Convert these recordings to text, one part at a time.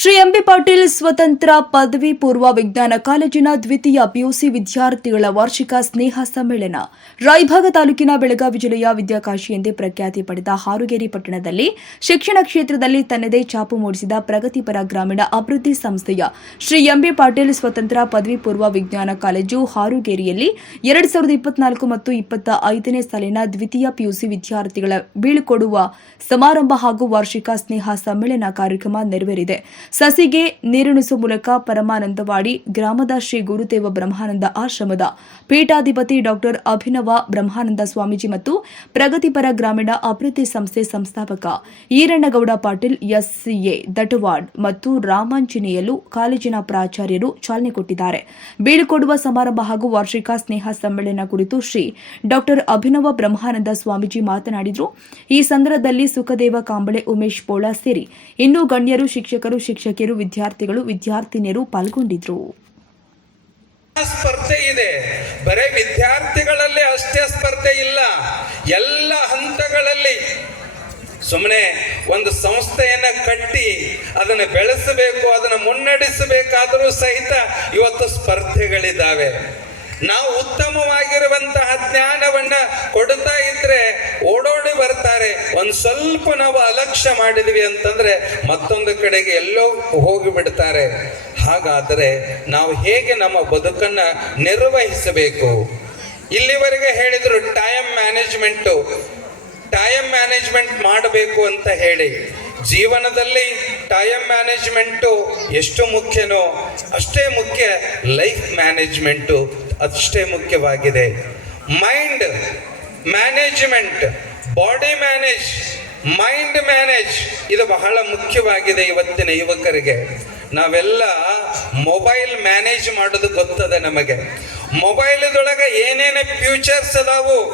Shri MB Patil ಸ್ವತಂತ್ರ ಪದವಿ ಪೂರ್ವ ವಿಜ್ಞಾನ ಕಾಲೇಜಿನ ದ್ವಿತೀಯ ಪಿಯುಸಿ ವಿದ್ಯಾರ್ಥಿಗಳ ವಾರ್ಷಿಕ ಸ್ನೇಹ ಸಮ್ಮೇಳನ. ರಾಯಭಾಗ ತಾಲೂಕಿನ ಬೆಳಗಾವಿ ಜಿಲ್ಲೆಯ ವಿದ್ಯಾಕಾಶಿ ಎಂದೇ ಪ್ರಖ್ಯಾತಿ ಪಡೆದ ಹಾರುಗೇರಿ ಪಟ್ಟಣದಲ್ಲಿ ಶಿಕ್ಷಣ ಕ್ಷೇತ್ರದಲ್ಲಿ ತನ್ನದೇ ಛಾಪು ಮೂಡಿಸಿದ ಪ್ರಗತಿಪರ ಗ್ರಾಮೀಣ ಅಭಿವೃದ್ಧಿ ಸಂಸ್ಥೆಯ ಶ್ರೀ ಎಂಬಿ ಪಾಟೀಲ್ ಸ್ವತಂತ್ರ ಪದವಿ ಪೂರ್ವ ವಿಜ್ಞಾನ ಕಾಲೇಜು ಹಾರುಗೇರಿಯಲ್ಲಿ ಎರಡು ಸಾವಿರದ ಇಪ್ಪತ್ನಾಲ್ಕು ಮತ್ತು ಇಪ್ಪತ್ತ ಐದನೇ ಸಾಲಿನ ದ್ವಿತೀಯ ಪಿಯುಸಿ ವಿದ್ಯಾರ್ಥಿಗಳ ಬೀಳ್ಕೊಡುವ ಸಮಾರಂಭ ಹಾಗೂ ವಾರ್ಷಿಕ ಸ್ನೇಹ ಸಮ್ಮೇಳನ ಕಾರ್ಯಕ್ರಮ ನೆರವೇರಿದೆ. ಸಸಿಗೆ ನೀರುಣಿಸುವ ಮೂಲಕ ಪರಮಾನಂದವಾಡಿ ಗ್ರಾಮದ ಶ್ರೀ ಗುರುದೇವ ಬ್ರಹ್ಮಾನಂದ ಆಶ್ರಮದ ಪೀಠಾಧಿಪತಿ ಡಾಕ್ಟರ್ ಅಭಿನವ ಬ್ರಹ್ಮಾನಂದ ಸ್ವಾಮೀಜಿ ಮತ್ತು ಪ್ರಗತಿಪರ ಗ್ರಾಮೀಣ ಅಭಿವೃದ್ಧಿ ಸಂಸ್ಥೆ ಸಂಸ್ಥಾಪಕ ಈರಣ್ಣಗೌಡ ಪಾಟೀಲ್ ಎಸ್ಸಿಎ ದಟವಾಡ್ ಮತ್ತು ರಾಮಾಂಜನೇಯಲು ಕಾಲೇಜಿನ ಪ್ರಾಚಾರ್ಯರು ಚಾಲನೆ ಕೊಟ್ಟಿದ್ದಾರೆ. ಬೀಳ್ಕೊಡುವ ಸಮಾರಂಭ ಹಾಗೂ ವಾರ್ಷಿಕ ಸ್ನೇಹ ಸಮ್ಮೇಳನ ಕುರಿತು ಶ್ರೀ ಡಾಕ್ಟರ್ ಅಭಿನವ ಬ್ರಹ್ಮಾನಂದ ಸ್ವಾಮೀಜಿ ಮಾತನಾಡಿದರು. ಈ ಸಂದರ್ಭದಲ್ಲಿ ಸುಖದೇವ ಕಾಂಬಳೆ, ಉಮೇಶ್ ಪೋಳ ಸೇರಿ ಇನ್ನೂ ಗಣ್ಯರು, ಶಿಕ್ಷಕರು ಶಿಕ್ಷಕಿಯರು, ವಿದ್ಯಾರ್ಥಿಗಳು, ವಿದ್ಯಾರ್ಥಿನಿಯರು ಪಾಲ್ಗೊಂಡಿದ್ರು. ಸ್ಪರ್ಧೆ ಇದೆ. ಬರೇ ವಿದ್ಯಾರ್ಥಿಗಳಲ್ಲಿ ಅಷ್ಟೇ ಸ್ಪರ್ಧೆ ಇಲ್ಲ. ಎಲ್ಲ ಹಂತಗಳಲ್ಲಿ ಸುಮ್ಮನೆ ಒಂದು ಸಂಸ್ಥೆಯನ್ನ ಕಟ್ಟಿ ಅದನ್ನು ಬೆಳೆಸಬೇಕು, ಅದನ್ನು ಮುನ್ನಡೆಸಬೇಕಾದರೂ ಸಹಿತ ಇವತ್ತು ಸ್ಪರ್ಧೆಗಳಿದ್ದಾವೆ. ನಾವು ಉತ್ತಮವಾಗಿರುವಂತಹ ಜ್ಞಾನವನ್ನ ಕೊಡ್ತಾ ಇದ್ರೆ ಓಡೋಡಿ ಬರ್ತಾರೆ. ಒಂದ್ ಸ್ವಲ್ಪ ನಾವು ಅಲಕ್ಷ್ಯ ಮಾಡಿದ್ವಿ ಅಂತಂದ್ರೆ ಮತ್ತೊಂದು ಕಡೆಗೆ ಎಲ್ಲೋ ಹೋಗಿಬಿಡ್ತಾರೆ. ಹಾಗಾದರೆ ನಾವು ಹೇಗೆ ನಮ್ಮ ಬದುಕನ್ನ ನಿರ್ವಹಿಸಬೇಕು? ಇಲ್ಲಿವರೆಗೆ ಹೇಳಿದ್ರು ಟೈಮ್ ಮ್ಯಾನೇಜ್ಮೆಂಟು ಟೈಮ್ ಮ್ಯಾನೇಜ್ಮೆಂಟ್ ಮಾಡಬೇಕು ಅಂತ ಹೇಳಿ. ಜೀವನದಲ್ಲಿ ಟೈಮ್ ಮ್ಯಾನೇಜ್ಮೆಂಟು ಎಷ್ಟು ಮುಖ್ಯನೋ ಅಷ್ಟೇ ಮುಖ್ಯ ಲೈಫ್ ಮ್ಯಾನೇಜ್ಮೆಂಟು ಅಷ್ಟೇ ಮುಖ್ಯವಾಗಿದೆ. Mind management body manage mind manage ಇದು ಬಹಳ ಮುಖ್ಯವಾಗಿದೆ ಇವತ್ತಿನ ಯುವಕರಿಗೆ. ನಾವೆಲ್ಲ ಮೊಬೈಲ್ ಮ್ಯಾನೇಜ್ ಮಾಡೋದು ಗೊತ್ತದೆ ನಮಗೆ. ಮೊಬೈಲ್ದೊಳಗೆ ಏನೇನು ಫ್ಯೂಚರ್ಸ್ ಅದಾವು?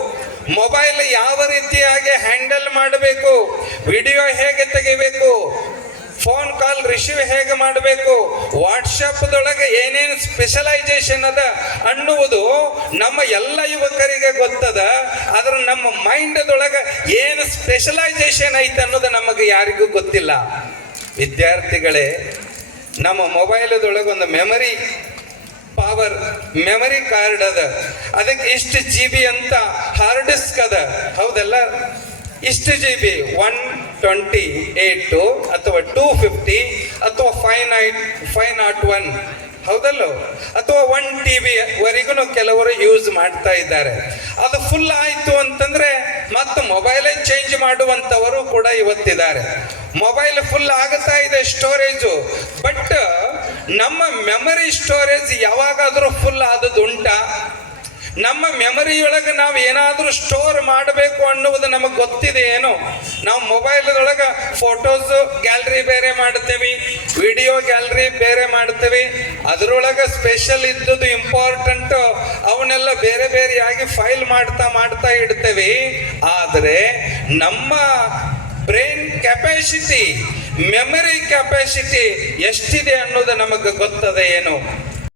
ಮೊಬೈಲ್ ಯಾವ ರೀತಿಯಾಗಿ ಹ್ಯಾಂಡಲ್ ಮಾಡಬೇಕು? ವಿಡಿಯೋ ಹೇಗೆ ತೆಗಿಬೇಕು? ರಿಸೀವ್ ಹೇಗೆ ಮಾಡಬೇಕು? ವಾಟ್ಸಪ್ದೊಳಗೆ ಏನೇನು ಸ್ಪೆಷಲೈಸೇಷನ್ ಅದ ಅನ್ನುವುದು ನಮ್ಮ ಎಲ್ಲ ಯುವಕರಿಗೆ ಗೊತ್ತದ. ಆದ್ರೆ ನಮ್ಮ ಮೈಂಡದೊಳಗೆ ಏನು ಸ್ಪೆಷಲೈಸೇಷನ್ ಐತೆ ಅನ್ನೋದು ನಮಗೆ ಯಾರಿಗೂ ಗೊತ್ತಿಲ್ಲ. ವಿದ್ಯಾರ್ಥಿಗಳೇ, ನಮ್ಮ ಮೊಬೈಲ್ದೊಳಗೆ ಒಂದು ಮೆಮರಿ ಪವರ್ ಮೆಮರಿ ಕಾರ್ಡ್ ಅದ. ಅದಕ್ಕೆ ಇಷ್ಟು ಜಿ ಬಿ ಅಂತ ಹಾರ್ಡ್ ಡಿಸ್ಕ್ ಅದ. ಹೌದಲ್ಲ? ಇಷ್ಟು G B one twenty eight ಅಥವಾ ಟೂ ಫಿಫ್ಟಿ ಅಥವಾ five night five not one ಹೌದಲ್ಲೋ? ಅಥವಾ ಒನ್ ಟಿ ವಿವರೆಗೂ ಕೆಲವರು ಯೂಸ್ ಮಾಡ್ತಾ ಇದ್ದಾರೆ. ಅದು ಫುಲ್ ಆಯಿತು ಅಂತಂದ್ರೆ ಮತ್ತು ಮೊಬೈಲೇ ಚೇಂಜ್ ಮಾಡುವಂಥವರು ಕೂಡ ಇವತ್ತಿದ್ದಾರೆ. ಮೊಬೈಲ್ ಫುಲ್ ಆಗುತ್ತಾ ಇದೆ ಸ್ಟೋರೇಜು ಬಟ್ ನಮ್ಮ ಮೆಮರಿ ಸ್ಟೋರೇಜ್ ಯಾವಾಗಾದರೂ ಫುಲ್ ಆದದ್ದು ಉಂಟಾ? ನಮ್ಮ ಮೆಮರಿಯೊಳಗೆ ನಾವು ಏನಾದರೂ ಸ್ಟೋರ್ ಮಾಡಬೇಕು ಅನ್ನುವುದು ನಮಗೆ ಗೊತ್ತಿದೆ ಏನು ನಾವು ಮೊಬೈಲ್ದೊಳಗೆ ಫೋಟೋಸು ಗ್ಯಾಲರಿ ಬೇರೆ ಮಾಡ್ತೇವೆ ವಿಡಿಯೋ ಗ್ಯಾಲರಿ ಬೇರೆ ಮಾಡ್ತೇವೆ. ಅದರೊಳಗೆ ಸ್ಪೆಷಲ್ ಇದ್ದದ್ದು ಇಂಪಾರ್ಟೆಂಟ್ ಅವನ್ನೆಲ್ಲ ಬೇರೆ ಬೇರೆಯಾಗಿ ಫೈಲ್ ಮಾಡ್ತಾ ಮಾಡ್ತಾ ಇಡ್ತೇವೆ. ಆದರೆ ನಮ್ಮ ಬ್ರೈನ್ ಕೆಪಾಸಿಟಿ ಮೆಮರಿ ಕೆಪಾಸಿಟಿ ಎಷ್ಟಿದೆ ಅನ್ನೋದು ನಮಗೆ ಗೊತ್ತದೆ ಏನು